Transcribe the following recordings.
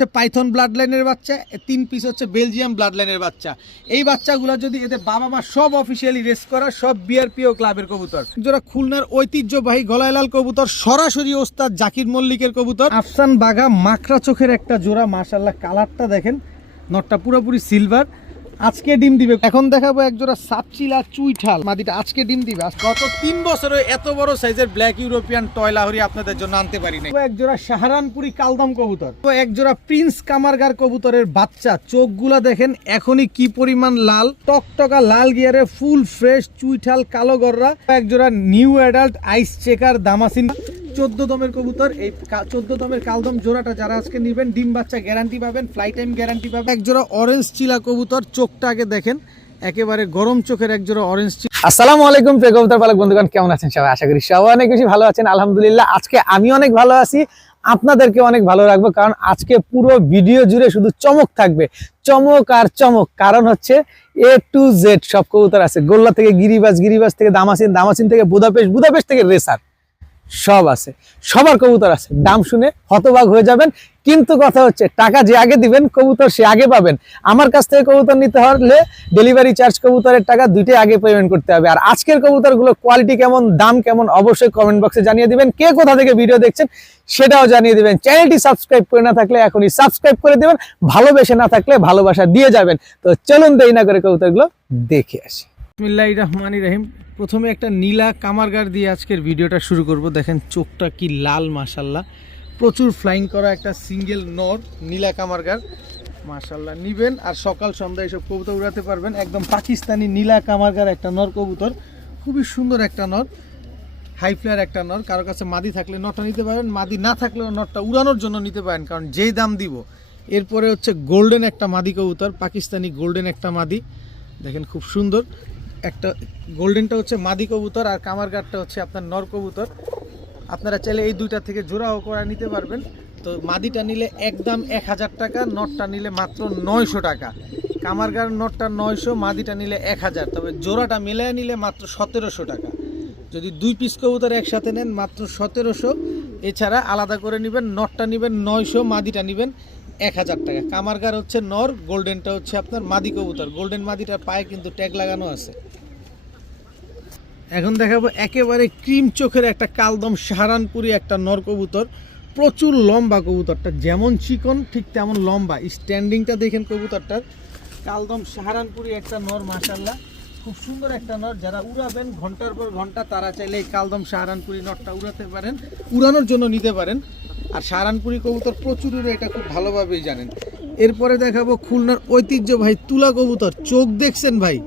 Python blood লাইনের বাচ্চা, 3 piece হচ্ছে বেলজিয়াম ব্লাড লাইনের বাচ্চা। এই বাচ্চাগুলো যদি এদের বাবা মা সব অফিসিয়ালি রেস করা, সব বিআরপিও ক্লাবের কবুতর। যারা খুলনার ঐতিহ্যবাহী গলায়লাল কবুতর, সরাসরি ওস্তাদ জাকির মল্লিকের কবুতর। আফসান বাঘা মাকড়া চোখের একটা জোড়া, মাশাআল্লাহ কালারটা দেখেন, নটটা পুরোপুরি সিলভার। আজকে ডিম দিবে। এখন দেখাবো এক জোড়া সাপচিলা চুইঠাল মাদিটা আজকে ডিম দিবে। গত 3 বছরে এত বড় সাইজের ব্ল্যাক ইউরোপিয়ান টয় লাহোরি আপনাদের জন্য আনতে পারি না। এক জোড়া সাহারানপুরি কালদম কবুতর, এক জোড়া প্রিন্স কামারগার কবুতরের বাচ্চা। চোখগুলা দেখেন এখনই কি পরিমাণ লাল, টকটকা লাল গিয়ারে ফুল ফ্রেশ চুইঠাল কালো গররা। এক জোড়া নিউ অ্যাডাল্ট আইস চেকার দামাসিন 14 দমের কবুতর। এই 14 দমের কালদম জোড়াটা যারা আজকে নেবেন ডিম বাচ্চা গ্যারান্টি পাবেন, ফ্লাই টাইম গ্যারান্টি পাবেন। এক জোড়া অরেঞ্জ চিলা কবুতর, চোখটা আগে দেখেন, একেবারে গরম চোখের এক জোড়া অরেঞ্জ চিলা। আসসালামু আলাইকুম প্রিয় কবুতর পালক বন্ধুগণ, কেমন আছেন সবাই? আশা করি সবাই অনেক বেশি ভালো আছেন। আলহামদুলিল্লাহ আজকে আমি অনেক ভালো আছি, আপনাদেরকে অনেক ভালো রাখবো, কারণ আজকে পুরো ভিডিও জুড়ে শুধু চমক থাকবে, চমক আর চমক। কারণ হচ্ছে A to Z সব কবুতর আছে। গোল্লা থেকে গিরিবাজ, গিরিবাজ থেকে দামাসিন, দামাসিন থেকে বুদাপেস্ট, বুদাপেস্ট থেকে রেসার, সব আছে, সবার কবুতর আছে। দাম শুনে হতবাক হয়ে যাবেন, কিন্তু কথা হচ্ছে টাকা যে আগে দিবেন কবুতর সে আগে পাবেন। আমার কাছ থেকে কবুতর নিতে হলে ডেলিভারি চার্জ, কবুতরের টাকা দুইটাই আগে পেমেন্ট করতে হবে। আর আজকের কবুতরগুলো কোয়ালিটি কেমন, দাম কেমন, অবশ্যই কমেন্ট বক্সে জানিয়ে দিবেন। কে কোথা থেকে ভিডিও দেখছেন সেটাও জানিয়ে দিবেন। চ্যানেলটি সাবস্ক্রাইব করে না থাকলে এখনই সাবস্ক্রাইব করে দিবেন, ভালোবেসে না থাকলে ভালোবাসা দিয়ে যাবেন। তো চলুন দেরি না করে কবুতরগুলো দেখে আসি। বিসমিল্লাহির রহমানির রহিম। প্রথমে একটা নীলা কামারগার দিয়ে আজকের ভিডিওটা শুরু করব। দেখেন চোখটা কি লাল, মাশাল্লাহ প্রচুর ফ্লাইং করা একটা সিঙ্গেল নর নীলা কামারগার, মাশাল্লাহ নিবেন আর সকাল সন্ধ্যা এইসব কবুতর উড়াতে পারবেন। একদম পাকিস্তানি নীলা কামারগার একটা নর কবুতর, খুবই সুন্দর একটা নর, হাই ফ্লায়ার একটা নর। কারো কাছে মাদি থাকলে নরটা নিতে পারেন, মাদি না থাকলেও নরটা উড়ানোর জন্য নিতে পারেন, কারণ যেই দাম দিব। এরপরে হচ্ছে গোল্ডেন একটা মাদি কবুতর, পাকিস্তানি গোল্ডেন একটা মাদি, দেখেন খুব সুন্দর একটা। গোল্ডেনটা হচ্ছে মাদি কবুতর আর কামারগারটা হচ্ছে আপনার নর কবুতর। আপনারা চাইলে এই দুইটা থেকে জোড়াও করে নিতে পারবেন। তো মাদিটা নিলে একদম 1000 টাকা, নটটা নিলে মাত্র 900 টাকা। কামারগার নটটা 900, মাদিটা নিলে 1000, তবে জোড়াটা মিলিয়ে নিলে মাত্র 1700 টাকা। যদি 2 পিস কবুতর একসাথে নেন মাত্র 1700। এছাড়া আলাদা করে নেবেন, নটটা নেবেন 900, মাদিটা নেবেন 1000 টাকা। কামারগার হচ্ছে নর, গোল্ডেনটা হচ্ছে আপনার মাদি কবুতর। গোল্ডেন মাদিটার পায়ে কিন্তু ট্যাগ লাগানো আছে। এখন দেখাবো একেবারে ক্রিম চোখের একটা কালদম সাহারানপুরি একটা নর কবুতর, প্রচুর লম্বা কবুতরটা, যেমন চিকন ঠিক তেমন লম্বা। স্ট্যান্ডিংটা দেখেন কবুতরটার। কালদম সাহারানপুরি একটা নর, মাশাল্লাহ খুব সুন্দর একটা নর। যারা উড়াবেন ঘন্টার পর ঘন্টা, তারা চাইলে এই কালদম সাহারানপুরি নরটা উড়াতে পারেন, উড়ানোর জন্য নিতে পারেন। আর সাহারানপুরি কবুতর প্রচুর উড়ে, এটা খুব ভালোভাবেই জানেন। এরপরে দেখাবো খুলনার ঐতিহ্য ভাই তুলা কবুতর। চোখ দেখছেন ভাই,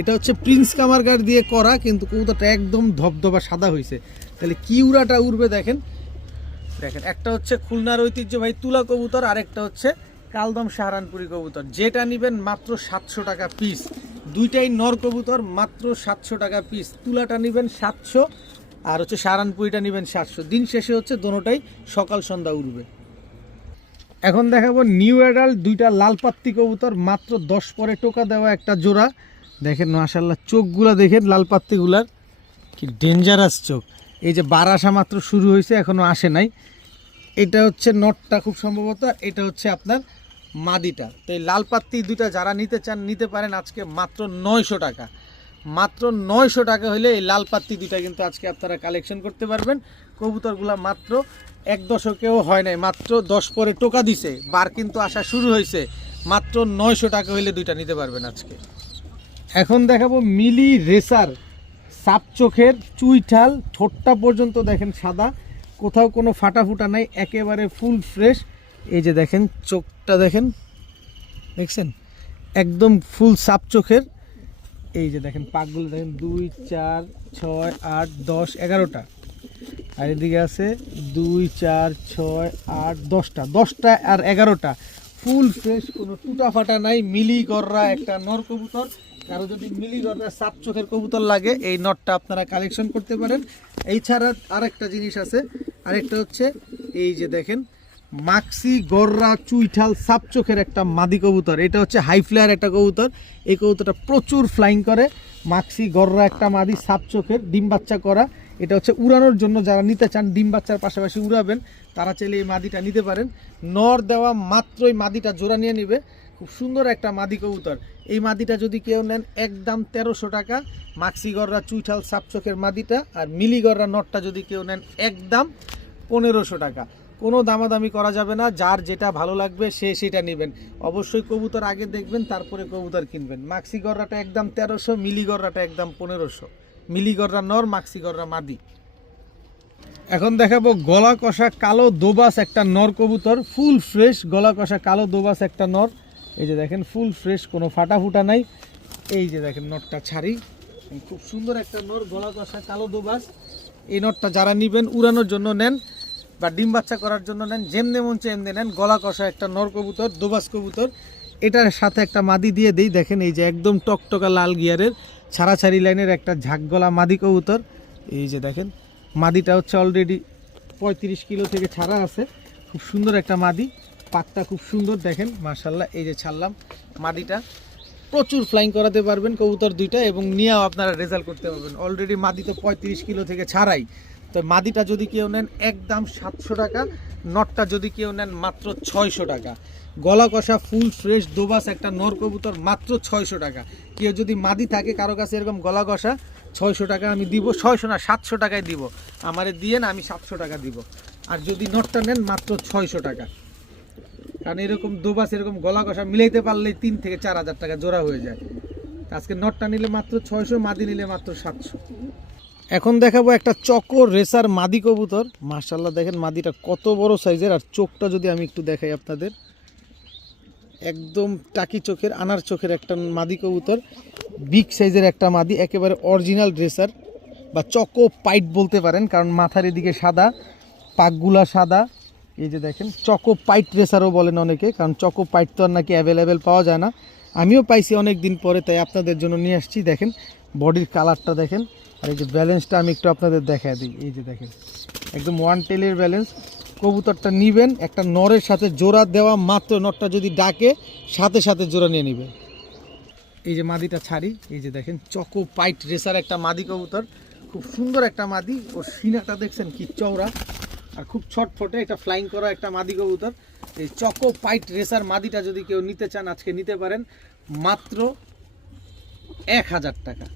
এটা হচ্ছে প্রিন্স কামারগার দিয়ে করা, কিন্তু কবুতরটা একদম ধবধবা সাদা হয়েছে। তাহলে কি উড়াটা উড়বে দেখেন। দেখেন একটা হচ্ছে খুলনার ঐতিহ্য ভাই তুলা কবুতর, আরেকটা হচ্ছে কালদম সাহারানপুরি কবুতর। যেটা নেবেন মাত্র 700 টাকা পিস। দুইটাই নর কবুতর, মাত্র 700 টাকা পিস। তুলাটা নেবেন 700 আর হচ্ছে সাহারানপুরিটা নেবেন 700। দিন শেষে হচ্ছে দোনোটাই সকাল সন্ধ্যা উড়বে। এখন দেখাবো নিউ অ্যাডাল্ট দুইটা লালপাত্তি কবুতর, মাত্র 10 পরে টোকা দেওয়া একটা জোড়া। দেখেন মাশাল্লাহ চোখগুলা দেখেন, লালপাত্তিগুলার কি ডেঞ্জারাস চোখ। এই যে বার আসা মাত্র শুরু হয়েছে, এখনও আসে নাই। এটা হচ্ছে নটটা খুব সম্ভবত, এটা হচ্ছে আপনার মাদিটা। তো এই লালপাত্তি দুইটা যারা নিতে চান নিতে পারেন আজকে মাত্র 900 টাকা। মাত্র 900 টাকা হলে এই লালপাত্তি দুইটা কিন্তু আজকে আপনারা কালেকশন করতে পারবেন। কবুতরগুলা মাত্র 1 দশকেও হয় নাই, মাত্র 10 পরে টোকা দিছে, বার কিন্তু আসা শুরু হয়েছে। মাত্র 900 টাকা হলে দুইটা নিতে পারবেন আজকে। এখন দেখাবো মিলি রেসার সাপ চোখের চুইঠাল, ঠোঁটটা পর্যন্ত দেখেন সাদা, কোথাও কোনো ফাটা ফুটা নাই, একেবারে ফুল ফ্রেশ। এই যে দেখেন চোখটা দেখেন, দেখছেন একদম ফুল সাপ চোখের। এই যে দেখেন পাকগুলো দেখেন, 2 4 6 8 10 11টা, আর এদিকে আছে 2 4 6 8 10টা আর 11টা, ফুল ফ্রেশ, কোনো টুটা ফাটা নাই। মিলি গররা একটা নর কবুতর। কারো যদি মিলি গররা সাপ চোখের কবুতর লাগে, এই নটটা আপনারা কালেকশন করতে পারেন। এই ছাড়া আরেকটা জিনিস আছে, আরেকটা হচ্ছে এই যে দেখেন মাক্সি গররা চুইঠাল সাপ চোখের একটা মাদি কবুতর। এটা হচ্ছে হাই ফ্লায়ার একটা কবুতর। এই কবুতরটা প্রচুর ফ্লাইং করে। মাক্সি গররা একটা মাদি সাপ চোখের, ডিম বাচ্চা করা। এটা হচ্ছে উড়ানোর জন্য, যারা নিতে চান ডিম বাচ্চার পাশাপাশি উড়াবেন তারা চাইলে এই মাদিটা নিতে পারেন। নর দেওয়া মাত্রই মাদিটা জোড়া নিয়ে নেবে। খুব সুন্দর একটা মাদি কবুতর। এই মাদিটা যদি কেউ নেন একদম 1300 টাকা। মাক্সিগররা চুইঠাল সাপচোখের মাদিটা, আর মিলিগররা নটটা যদি কেউ নেন একদম 1500 টাকা। কোনো দামাদামি করা যাবে না, যার যেটা ভালো লাগবে সে সেটা নেবেন। অবশ্যই কবুতর আগে দেখবেন, তারপরে কবুতর কিনবেন। মাক্সিগররাটা একদম 1300, মিলিগররাটা একদম 1500। মিলিগররা নর, মাক্সিগররা মাদি। এখন দেখাবো গলা কষা কালো দোবাস একটা নর কবুতর, ফুল ফ্রেশ গলা কষা কালো দোবাস একটা নর। এই যে দেখেন ফুল ফ্রেশ, কোনো ফাটা ফুটা নাই। এই যে দেখেন নটটা ছাড়ি, খুব সুন্দর একটা নর গলা কষা কালো দোবাস। এই নটটা যারা নেবেন উড়ানোর জন্য নেন বা ডিম বাচ্চা করার জন্য নেন, যেমনি মন চায় এমনি নেন। গলা কষা একটা নর কবুতর, দোবাস কবুতর। এটার সাথে একটা মাদি দিয়ে দেই, দেখেন এই যে একদম টকটকা লাল গিয়ারের ছাড়াছাড়ি লাইনের একটা ঝাঁকগলা মাদি কবুতর। এই যে দেখেন মাদিটা হচ্ছে অলরেডি 35 কিলো থেকে ছাড়া আছে। খুব সুন্দর একটা মাদি, পাতটা খুব সুন্দর দেখেন মাশাল্লাহ। এই যে ছাড়লাম মাদিটা, প্রচুর ফ্লাইং করাতে পারবেন কবুতর দুইটা, এবং নিয়েও আপনারা রেজাল্ট করতে পারবেন। অলরেডি মাদি তো 35 কিলো থেকে ছাড়াই। তো মাদিটা যদি কেউ নেন একদম 700 টাকা, নটটা যদি কেউ নেন মাত্র 600 টাকা। গলা কষা ফুল ফ্রেশ দোবাস একটা নর কবুতর মাত্র 600 টাকা। কেউ যদি মাদি থাকে কারো কাছে এরকম গলা কষা, 600 টাকা আমি দিব। 600 না, 700 টাকায় দিব। আমারে দিয়েন, আমি 700 টাকা দিব। আর যদি নটটা নেন মাত্র 600 টাকা। কারণ এরকম দোবাস এরকম গলা কষা মিলাইতে পারলে 3 থেকে 4000 টাকা জোড়া হয়ে যায়। আজকে নটটা নিলে মাত্র 600, মাদি নিলে মাত্র 700। এখন দেখাবো একটা চকো রেসার মাদি কবুতর। মাশাআল্লাহ দেখেন মাদিটা কত বড় সাইজের, আর চোখটা যদি আমি একটু দেখাই আপনাদের, একদম টাকি চোখের, আনার চোখের একটা মাদি কবুতর। বিগ সাইজের একটা মাদি, একেবারে অরিজিনাল রেসার বা চকো পাইট বলতে পারেন, কারণ মাথার এদিকে সাদা, পাকগুলা সাদা। এই যে দেখেন চকো পাইট রেসারও বলেন অনেকে, কারণ চকো পাইট তো আর নাকি অ্যাভেলেবেল পাওয়া যায় না। আমিও পাইছি অনেক দিন পরে, তাই আপনাদের জন্য নিয়ে আসছি। দেখেন বডির কালারটা দেখেন, আর এই যে ব্যালেন্সটা আমি একটু আপনাদের দেখাই দিই। এই যে দেখেন একদম ওয়ান টেলের ব্যালেন্স। কবুতরটা নিবেন একটা নরের সাথে জোড়া দেওয়া মাত্র, নরটা যদি ডাকে সাথে সাথে জোড়া নিয়ে নেবে। এই যে মাদিটা ছাড়ি, এই যে দেখেন চকো পাইট রেসার একটা মাদি কবুতর, খুব সুন্দর একটা মাদি। ওর সিনাটা দেখছেন কি চওড়া, আর খুব ছটফটে একটা ফ্লাইং করা একটা মাদি কবুতর। এই চকো পাইট রেসার মাদিটা যদি কেউ নিতে চান আজকে নিতে পারেন মাত্র 1000 টাকা।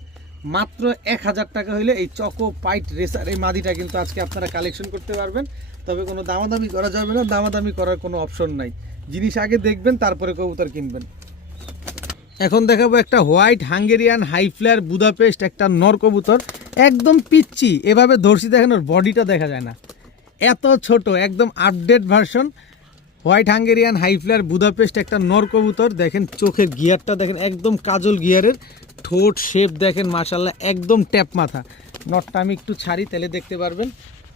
মাত্র 1000 টাকা হইলে এই চকো পাইট রেসার এই মাদিটা কিন্তু আজকে আপনারা কালেকশন করতে পারবেন। তবে কোনো দামাদামি করা যাবে না, দামাদামি করার কোনো অপশন নাই। জিনিস আগে দেখবেন, তারপরে কবুতর কিনবেন। এখন দেখাবো একটা white Hungarian high flyer Budapest একটা নর কবুতর, একদম পিচ্ছি। এভাবে ধরছি দেখেন, ওর বডিটা দেখা যায় না, এত ছোট, একদম update version. White Hungarian high flyer Budapest একটা নর কবুতর। দেখেন চোখের গিয়ারটা দেখেন, একদম কাজল গিয়ারের। ঠোঁট শেপ দেখেন মাশাল্লাহ, একদম ট্যাপ মাথা। নরটা আমি একটু ছাড়ি তাহলে দেখতে পারবেন।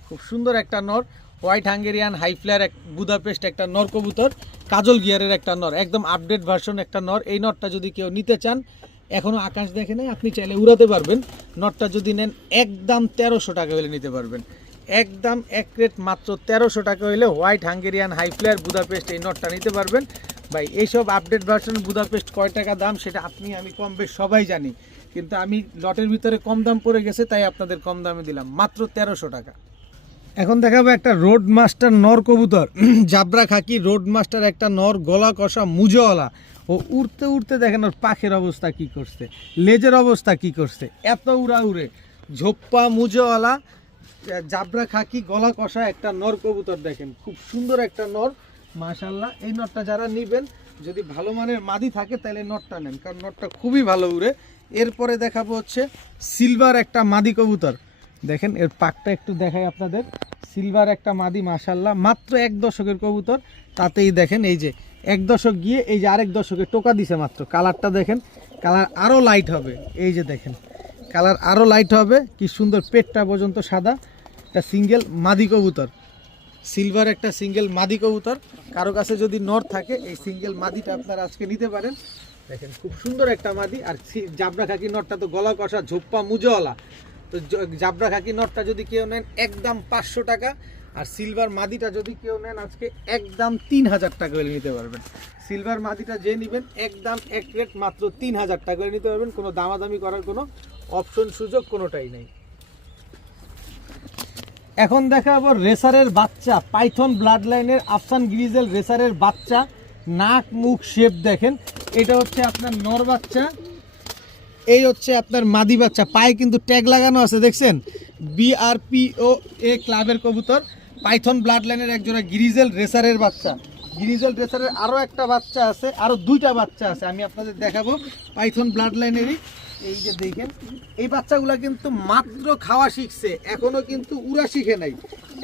খুব সুন্দর একটা নর, white Hungarian high flyer Budapest একটা নর কবুতর, কাজল গিয়ারের একটা নর, একদম আপডেট ভার্সন একটা নর। এই নরটা যদি কেউ নিতে চান, এখনও আকাশ দেখে নাই, আপনি চাইলে উড়াতে পারবেন। নরটা যদি নেন একদম 1300 টাকা হলে নিতে পারবেন। একদম এক রেট মাত্র 1300 টাকা হলে white Hungarian high flyer Budapest এই নটটা নিতে পারবেন। ভাই এইসব আপডেট ভার্সন বুদাপেস্ট কয় টাকা দাম সেটা আপনি আমি কম বেশ সবাই জানি, কিন্তু আমি লটের ভিতরে কম দাম পড়ে গেছে তাই আপনাদের কম দামে দিলাম মাত্র 1300 টাকা। এখন দেখাবো একটা রোড মাস্টার নর কবুতর, জাবরা খাকি রোড মাস্টার একটা নর, গলা কষা মুজওয়ালা। ও উড়তে উড়তে দেখেন ওর পাখের অবস্থা কি করছে, লেজের অবস্থা কি করছে, এত উড়া উড়ে, ঝোপ্পা মুজওয়ালা জাবরা খাকি গলা কষা একটা নর কবুতর। দেখেন খুব সুন্দর একটা নর মাশাল্লাহ। এই নরটা যারা নেবেন, যদি ভালো মানের মাদি থাকে তাহলে নরটা নেন, কারণ নরটা খুবই ভালো উড়ে। এরপরে দেখাবো হচ্ছে সিলভার একটা মাদি কবুতর। দেখেন এর পাকটা একটু দেখাই আপনাদের, সিলভার একটা মাদি মাশাল্লাহ, মাত্র 1 দশকের কবুতর। তাতেই দেখেন এই যে 1 দশক গিয়ে এই যে আরেক দশকে টোকা দিছে মাত্র। কালারটা দেখেন, কালার আরও লাইট হবে। এই যে দেখেন কালার আরও লাইট হবে, কি সুন্দর, পেটটা পর্যন্ত সাদা। একটা সিঙ্গেল মাদি কবুতর, সিলভার একটা সিঙ্গেল মাদি কবুতর। কারো কাছে যদি নর থাকে এই সিঙ্গেল মাদিটা আপনারা আজকে নিতে পারেন। দেখেন খুব সুন্দর একটা মাদি। আর জাবরা খাকি নরটা তো গলা কষা ঝোপ্পা মুজওয়ালা। তো জাবরা খাকি নরটা যদি কেউ নেন একদম 500 টাকা, আর সিলভার মাদিটা যদি কেউ নেন আজকে একদম 3000 টাকা হলে নিতে পারবেন। সিলভার মাদিটা যে নেবেন একদম এক রেট মাত্র 3000 টাকা হলে নিতে পারবেন। কোনো দামাদামি করার কোনো অপশন সুযোগ কোনোটাই নেই। এখন দেখাবো রেসারের বাচ্চা, পাইথন ব্লাড লাইনের আফসান গ্রিজেল রেসারের বাচ্চা। নাক মুখ শেপ দেখেন, এটা হচ্ছে আপনার নর বাচ্চা, এই হচ্ছে আপনার মাদি বাচ্চা। পায়ে কিন্তু ট্যাগ লাগানো আছে দেখছেন, BRPOA ক্লাবের কবুতর, পাইথন ব্লাড লাইনের একজোড়া গ্রিজেল রেসারের বাচ্চা। গ্রিজেল রেসারের আরও একটা বাচ্চা আছে, আরও দুইটা বাচ্চা আছে, আমি আপনাদের দেখাবো পাইথন ব্লাড লাইনেরই। এই যে দেখেন, এই বাচ্চাগুলো কিন্তু মাত্র খাওয়া শিখছে, এখনো কিন্তু উড়া শিখে নাই।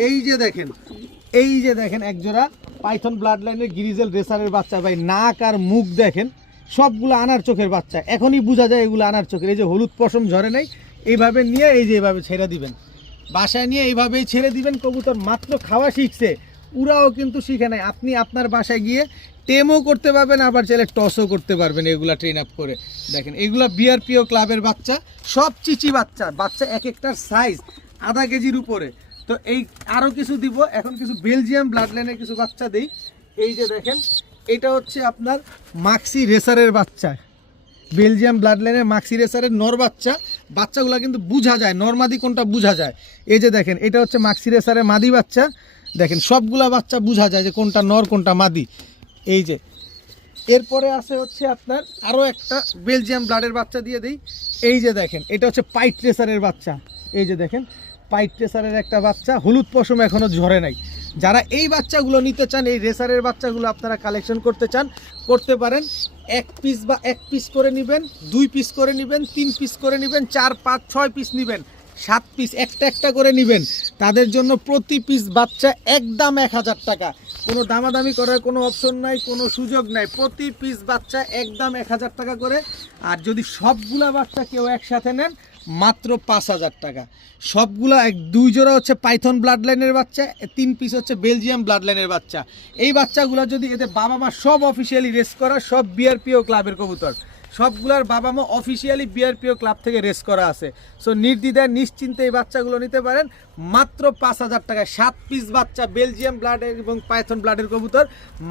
এই যে দেখেন, এই যে দেখেন একজোড়া পাইথন ব্লাড লাইনের গ্রিজেল রেসারের বাচ্চা। ভাই নাক আর মুখ দেখেন, সবগুলো আনার চোখের বাচ্চা, এখনই বোঝা যায় এগুলো আনার চোখের। এই যে হলুদ পশম ঝরে নাই, এইভাবে নিয়ে এই যে এইভাবে ছেড়ে দিবেন, বাসায় নিয়ে এইভাবেই ছেড়ে দিবেন। কবুতর মাত্র খাওয়া শিখছে, উড়াও কিন্তু শিখে নাই। আপনি আপনার বাসায় গিয়ে টেমও করতে পারবেন, আবার চাইলে টসও করতে পারবেন এগুলা ট্রেন আপ করে। দেখেন এগুলা BRPO ক্লাবের বাচ্চা, সব চিচি বাচ্চা। বাচ্চা এক একটার সাইজ আধা কেজির উপরে। তো এই আরও কিছু দিব, এখন কিছু বেলজিয়াম ব্লাড লাইনের কিছু বাচ্চা দিই। এই যে দেখেন, এটা হচ্ছে আপনার মাক্সি রেসারের বাচ্চা, বেলজিয়াম ব্লাড লাইনের মাক্সি রেসারের নর বাচ্চা। বাচ্চাগুলো কিন্তু বোঝা যায়, নরমাদি কোনটা বোঝা যায়। এই যে দেখেন, এটা হচ্ছে মাক্সি রেসারের মাদি বাচ্চা। দেখেন সবগুলা বাচ্চা বোঝা যায় যে কোনটা নর কোনটা মাদি। এই যে এরপরে আছে হচ্ছে আপনার আরও একটা বেলজিয়াম ব্লাডের বাচ্চা দিয়ে দিই। এই যে দেখেন, এটা হচ্ছে পাইট রেসারের বাচ্চা। এই যে দেখেন, পাইট রেসারের একটা বাচ্চা, হলুদ পশম এখনও ঝরে নাই। যারা এই বাচ্চাগুলো নিতে চান, এই রেসারের বাচ্চাগুলো আপনারা কালেকশন করতে চান, করতে পারেন। 1 পিস বা 1 পিস করে নেবেন, 2 পিস করে নেবেন, 3 পিস করে নেবেন, 4, 5, 6 পিস নেবেন, 7 পিস একটা একটা করে নেবেন। তাদের জন্য প্রতি পিস বাচ্চা একদম 1000 টাকা। কোনো দামাদামি করার কোনো অপশন নাই, কোনো সুযোগ নাই। প্রতি পিস বাচ্চা একদম 1000 টাকা করে। আর যদি সবগুলা বাচ্চা কেউ একসাথে নেন, মাত্র 5000 টাকা। সবগুলা 2 জোড়া হচ্ছে পাইথন ব্লাড লাইনের বাচ্চা, 3 পিস হচ্ছে বেলজিয়াম ব্লাড লাইনের বাচ্চা। এই বাচ্চাগুলো যদি এদের বাবা মা সব অফিসিয়ালি রেস করা, সব BRPO ক্লাবের কবুতর, সবগুলার বাবা মা অফিসিয়ালি BRPO ক্লাব থেকে রেস করা আছে। সো নির্দ্বিধায় নিশ্চিন্তে এই বাচ্চাগুলো নিতে পারেন মাত্র 5000 টাকায়। 7 পিস বাচ্চা বেলজিয়াম ব্লাডের এবং পাইথন ব্লাডের কবুতর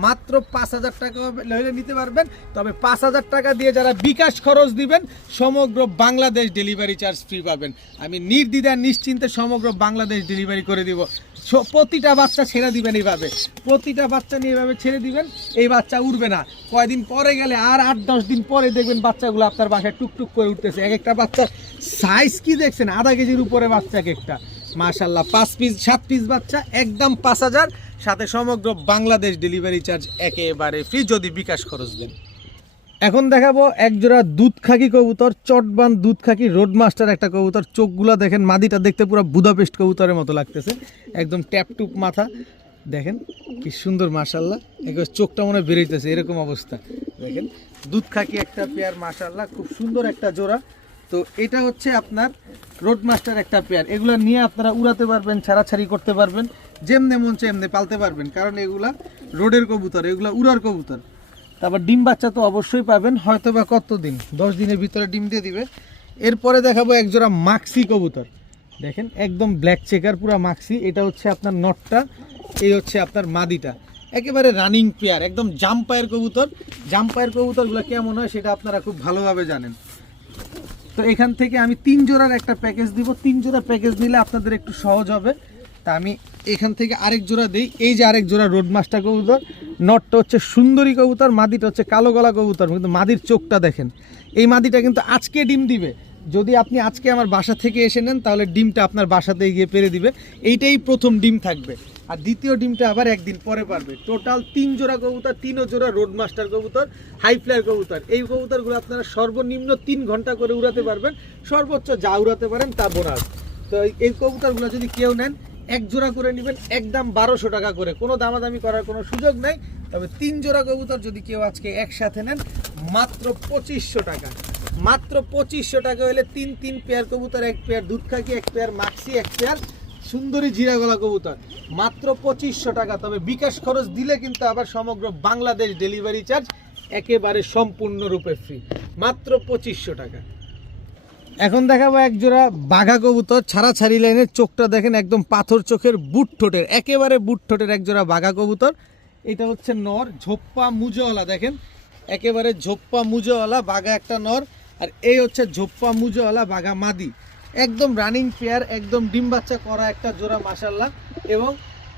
মাত্র 5000 টাকা হলে নিতে পারবেন। তবে 5000 টাকা দিয়ে যারা বিকাশ খরচ দিবেন, সমগ্র বাংলাদেশ ডেলিভারি চার্জ ফ্রি পাবেন। আমি নির্দ্বিধায় নিশ্চিন্তে সমগ্র বাংলাদেশ ডেলিভারি করে দিব। প্রতিটা বাচ্চা ছেড়ে দিবেন এইভাবে, প্রতিটা বাচ্চা নিয়ে এইভাবে ছেড়ে দিবেন। এই বাচ্চা উড়বে না, কয়দিন পরে গেলে আর 8-10 দিন পরে দেখবেন বাচ্চাগুলো আপনার বাসায় টুকটুক করে উঠতেছে। এক একটা বাচ্চার সাইজ কি দেখছেন, আধা কেজির উপরে বাচ্চা এক একটা। মাশাল্লাহ, 5 পিস 7 পিস বাচ্চা একদম 5000, সাথে সমগ্র বাংলাদেশ ডেলিভারি চার্জ একেবারে ফ্রি যদি বিকাশ খরচ দেন। এখন দেখাবো একজোড়া দুধ খাকি কবুতর, চটবান দুধ খাকি রোড মাস্টার একটা কবুতর। চোখগুলা দেখেন, মাদিটা দেখতে পুরো বুদাপেস্ট কবুতরের মতো লাগতেছে, একদম ট্যাপটুপ মাথা। দেখেন কি সুন্দর, মাশাল্লাহ, একবার চোখটা মনে বেরোইতেছে এরকম অবস্থা। দেখেন দুধ খাকি একটা পেয়ার, মাশাল্লাহ খুব সুন্দর একটা জোড়া। তো এটা হচ্ছে আপনার রোড মাস্টার একটা পেয়ার। এগুলা নিয়ে আপনারা উড়াতে পারবেন, ছাড়াছাড়ি করতে পারবেন, যেমনে মন চায় এমনি পালতে পারবেন, কারণ এগুলা রোডের কবুতর, এগুলা উড়ার কবুতর। তারপর ডিম বাচ্চা তো অবশ্যই পাবেন, হয়তো বা কতদিন, 10 দিনের ভিতরে ডিম দিয়ে দিবে। এরপরে দেখাবো একজোড়া মাক্সি কবুতর। দেখেন একদম ব্ল্যাক চেকার পুরা মাক্সি। এটা হচ্ছে আপনার নটটা, এই হচ্ছে আপনার মাদিটা, একেবারে রানিং পেয়ার, একদম জাম্পায়ের কবুতর। জাম্পায়ের কবুতরগুলো কেমন হয় সেটা আপনারা খুব ভালোভাবে জানেন। তো এখান থেকে আমি 3 জোড়ার একটা প্যাকেজ দিব। 3 জোড়া প্যাকেজ নিলে আপনাদের একটু সহজ হবে। তা আমি এখান থেকে আরেক জোড়া দিই। এই যে আরেক জোড়া রোড মাস্টার কবুতর, নটটা হচ্ছে সুন্দরী কবুতর, মাদিটা হচ্ছে কালো গলা কবুতর। কিন্তু মাদির চোখটা দেখেন, এই মাদিটা কিন্তু আজকে ডিম দিবে। যদি আপনি আজকে আমার বাসা থেকে এসে নেন, তাহলে ডিমটা আপনার বাসাতে গিয়ে পেরে দিবে। এইটাই প্রথম ডিম থাকবে, আর দ্বিতীয় ডিমটা আবার একদিন পরে পারবে। টোটাল 3 জোড়া কবুতর, 3 জোড়া রোড মাস্টার কবুতর, হাই ফ্লায়ার কবুতর। এই কবুতরগুলো আপনারা সর্বনিম্ন 3 ঘন্টা করে উড়াতে পারবেন, সর্বোচ্চ যা উড়াতে পারেন তা বোনাস। তো এই কবুতরগুলো যদি কেউ নেন, 1 জোড়া করে নেবেন একদম 1200 টাকা করে, কোনো দামাদামি করার কোনো সুযোগ নেই। তবে 3 জোড়া কবুতর যদি কেউ আজকে একসাথে নেন, মাত্র 2500 টাকা। মাত্র 2500 টাকা হলে 3 পেয়ার কবুতর, 1 পেয়ার দুধ খাকি, 1 পেয়ার মাক্সি, 1 পেয়ার সুন্দরী জিরা গলা কবুতর, মাত্র 2500 টাকা। তবে বিকাশ খরচ দিলে কিন্তু আবার সমগ্র বাংলাদেশ ডেলিভারি চার্জ একেবারে সম্পূর্ণরূপে ফ্রি, মাত্র 2500 টাকা। এখন দেখাবো এক জোড়া বাঘা কবুতর, ছাড়াছাড়ি লাইনের, চোখটা দেখেন একদম পাথর চোখের, বুট ঠোঁটের, একেবারে বুট ঠোঁটের এক জোড়া বাঘা কবুতর। এটা হচ্ছে নর, ঝোপ্পা মুজোওয়ালা, দেখেন একেবারে ঝোপ্পা মুজোওয়ালা বাঘা একটা নর, আর এই হচ্ছে ঝোপ্পা মুজোওয়ালা বাঘা মাদি। একদম রানিং পেয়ার, একদম ডিম বাচ্চা করা একটা জোড়া মাশাআল্লাহ, এবং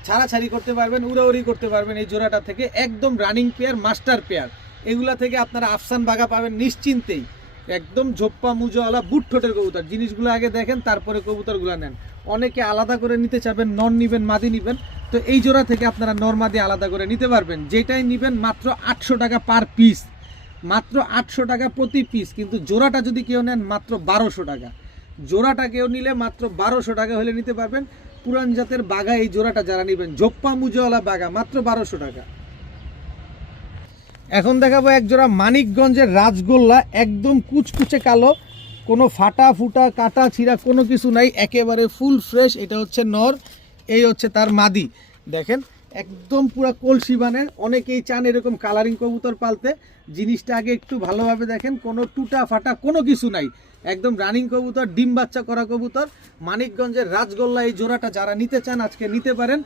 ছাড়াছাড়ি করতে পারবেন, উড়াউড়ি করতে পারবেন এই জোড়াটা থেকে। একদম রানিং পেয়ার, মাস্টার পেয়ার। এগুলা থেকে আপনারা আফসান বাঘা পাবেন নিশ্চিন্তেই। একদম ঝোপ্পা মুজোওয়ালা বুট ঠোঁটের কবুতর। জিনিসগুলো আগে দেখেন, তারপরে কবুতরগুলো নেন। অনেকে আলাদা করে নিতে চাবেন, নর নিবেন, মাদি নিবেন, তো এই জোড়া থেকে আপনারা নর মাদি আলাদা করে নিতে পারবেন। যেটাই নিবেন মাত্র 800 টাকা পার পিস, মাত্র 800 টাকা প্রতি পিস। কিন্তু জোড়াটা যদি কেউ নেন মাত্র 1200 টাকা। জোড়াটা কেউ নিলে মাত্র 1200 টাকা হলে নিতে পারবেন। পুরান জাতের বাঘা এই জোড়াটা যারা নেবেন, ঝোপ্পা মুজোওয়ালা বাঘা, মাত্র 1200 টাকা। এখন দেখাবো এক জোড়া মানিকগঞ্জের রাজগোল্লা, একদম কুচকুচে কালো, কোনো ফাটা ফুটা কাটা ছিঁড়া কোনো কিছু নাই, একেবারে ফুল ফ্রেশ। এটা হচ্ছে নর, এই হচ্ছে তার মাদি। দেখেন একদম পুরা কলসি বানের। অনেকেই চান এরকম কালারিং কবুতর পালতে। জিনিসটা আগে একটু ভালোভাবে দেখেন, কোনো টুটা ফাটা কোনো কিছু নাই, একদম রানিং কবুতর, ডিম বাচ্চা করা কবুতর। মানিকগঞ্জের রাজগোল্লা এই জোড়াটা যারা নিতে চান আজকে নিতে পারেন।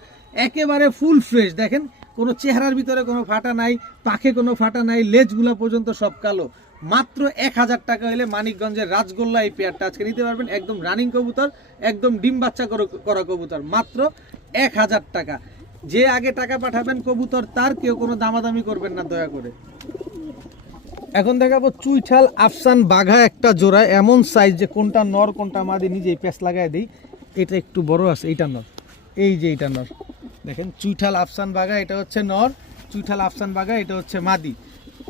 একেবারে ফুল ফ্রেশ। দেখেন কোনো চেহারার ভিতরে কোনো ফাটা নাই, পাখে কোনো ফাটা নাই, লেজগুলা পর্যন্ত সব কালো। মাত্র 1000 টাকা হলে মানিকগঞ্জের রাজগোল্লা এই পেয়ারটা আজকে নিতে পারবেন। একদম রানিং কবুতর, একদম ডিম বাচ্চা করা কবুতর, মাত্র 1000 টাকা। যে আগে টাকা পাঠাবেন কবুতর তার, কেউ কোনো দামাদামি করবেন না দয়া করে। এখন দেখাবো চুইঠাল আফসান বাঘা একটা জোড়া, এমন সাইজ যে কোনটা নর কোনটা মাদি নিজেই প্যাঁচ লাগাই দিই। এটা একটু বড় আছে, এইটা নর, এই যে এইটা নর। দেখেন চুইঠাল আফসান বাঘা, এটা হচ্ছে নর। চুইঠাল আফসান বাঘা, এটা হচ্ছে মাদি।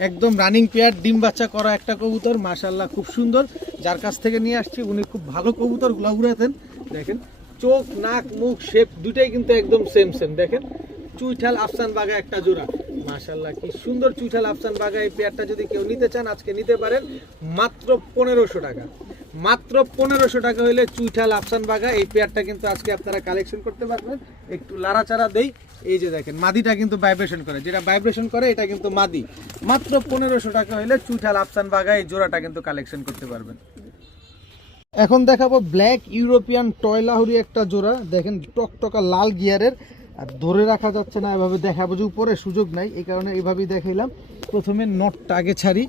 একদম রানিং পেয়ার, ডিম বাচ্চা করা একটা কবুতর, মাশাআল্লাহ খুব সুন্দর। যার কাছ থেকে নিয়ে আসছি উনি খুব ভালো কবুতরগুলো উড়াতেন। দেখেন চোখ, নাক, মুখ, শেপ দুটাই কিন্তু একদম সেম সেম। দেখেন চুইঠাল আফসান বাঘা একটা জোড়া, মাশাআল্লাহ কি সুন্দর চুইঠাল আফসান বাঘা। এই পেয়ারটা যদি কেউ নিতে চান আজকে নিতে পারেন মাত্র 1500 টাকা। মাত্র 1500 টাকা হইলে চুইঠাল আফসান বাঘা এই পেয়ারটা কিন্তু আজকে আপনারা কালেকশন করতে পারবেন। একটু লাড়াচাড়া দেই, এই যে দেখেন মাদিটা কিন্তু ভাইব্রেশন করে, যেটা ভাইব্রেশন করে এটা কিন্তু মাদি। মাত্র 1500 টাকা হইলে চুইঠাল আফসান বাঘা এই জোড়াটা কিন্তু কালেকশন করতে পারবেন। এখন দেখাবো ব্ল্যাক ইউরোপিয়ান টয়লাহুরি একটা জোড়া। দেখেন টকটকা লাল গিয়ারের, আর ধরে রাখা যাচ্ছে না, এভাবে দেখাবো যে উপরে সুযোগ নাই, এই কারণে এইভাবেই দেখাইলাম। প্রথমে নটটা আগে ছাড়ি,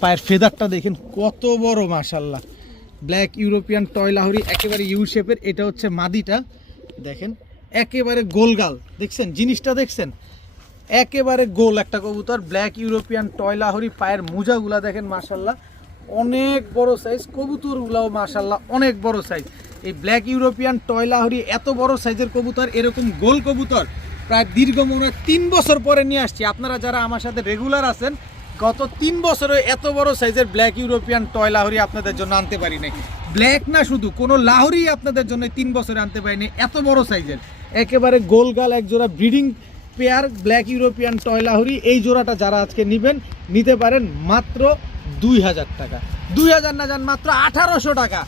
পায়ের ফেদারটা দেখেন কত বড়, মাশাআল্লাহ। ব্ল্যাক ইউরোপিয়ান টয়লাহুরি, একেবারে ইউ শেপের। এটা হচ্ছে মাদিটা, দেখেন একেবারে গোলগাল, দেখছেন জিনিসটা দেখছেন, একেবারে গোল একটা কবুতর। ব্ল্যাক ইউরোপিয়ান টয়লাহুরি, পায়ের মোজাগুলা দেখেন মাশাআল্লাহ অনেক বড় সাইজ, কবুতরগুলাও মাশাআল্লাহ অনেক বড় সাইজ। এই ব্ল্যাক ইউরোপিয়ান টয়লাহুরি এত বড় সাইজের কবুতর, এরকম গোল কবুতর প্রায় দীর্ঘ মনে 3 বছর পরে নিয়ে আসছি। আপনারা যারা আমার সাথে রেগুলার আছেন, গত 3 বছরে এত বড় সাইজের ব্ল্যাক ইউরোপিয়ান টয়লাহুরি আপনাদের জন্য আনতে পারি নাই। ব্ল্যাক না, শুধু কোনো লাহুরি আপনাদের জন্য 3 বছরে আনতে পারিনি, এত বড় সাইজের একেবারে গোলগাল এক জোড়া ব্রিডিং পেয়ার ব্ল্যাক ইউরোপিয়ান টয়লাহুরি। এই জোড়াটা যারা আজকে নেবেন নিতে পারেন মাত্র 2000 টাকা। 2000 না যান, মাত্র 1800 টাকা।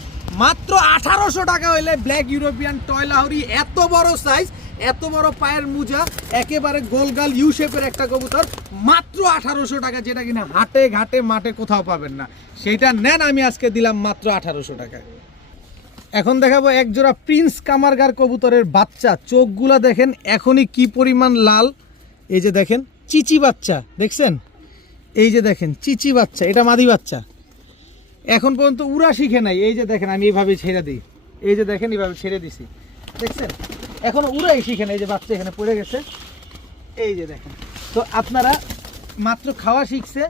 মাত্র 1800 টাকা হইলে ব্ল্যাক ইউরোপিয়ান টয়লাহুরি, এত বড় সাইজ, এত বড় পায়ের মোজা, একেবারে গোলগাল ইউ শেপের একটা কবুতর, মাত্র 1800 টাকা। যেটা কিনা হাটে ঘাটে মাঠে কোথাও পাবেন না, সেইটা নেন, আমি আজকে দিলাম মাত্র 1800 টাকায়। এখন দেখাবো এক জোড়া প্রিন্স কামারগার কবুতরের বাচ্চা। চোখগুলা দেখেন এখনই কি পরিমাণ লাল। এই যে দেখেন চিচি বাচ্চা, দেখছেন, এই যে দেখেন চিচি বাচ্চা, এটা মাদি বাচ্চা। এখন পর্যন্ত উড়া শিখে নাই। এই যে দেখেন আমি এইভাবে ছেড়ে দিই, এই যে দেখেন এইভাবে ছেড়ে দিছি, দেখছেন এখনো উড়াই শিখে নাই। এই যে বাচ্চা এখানে পড়ে গেছে, এই যে দেখেন। তো আপনারা মাত্র খাওয়া শিখছে,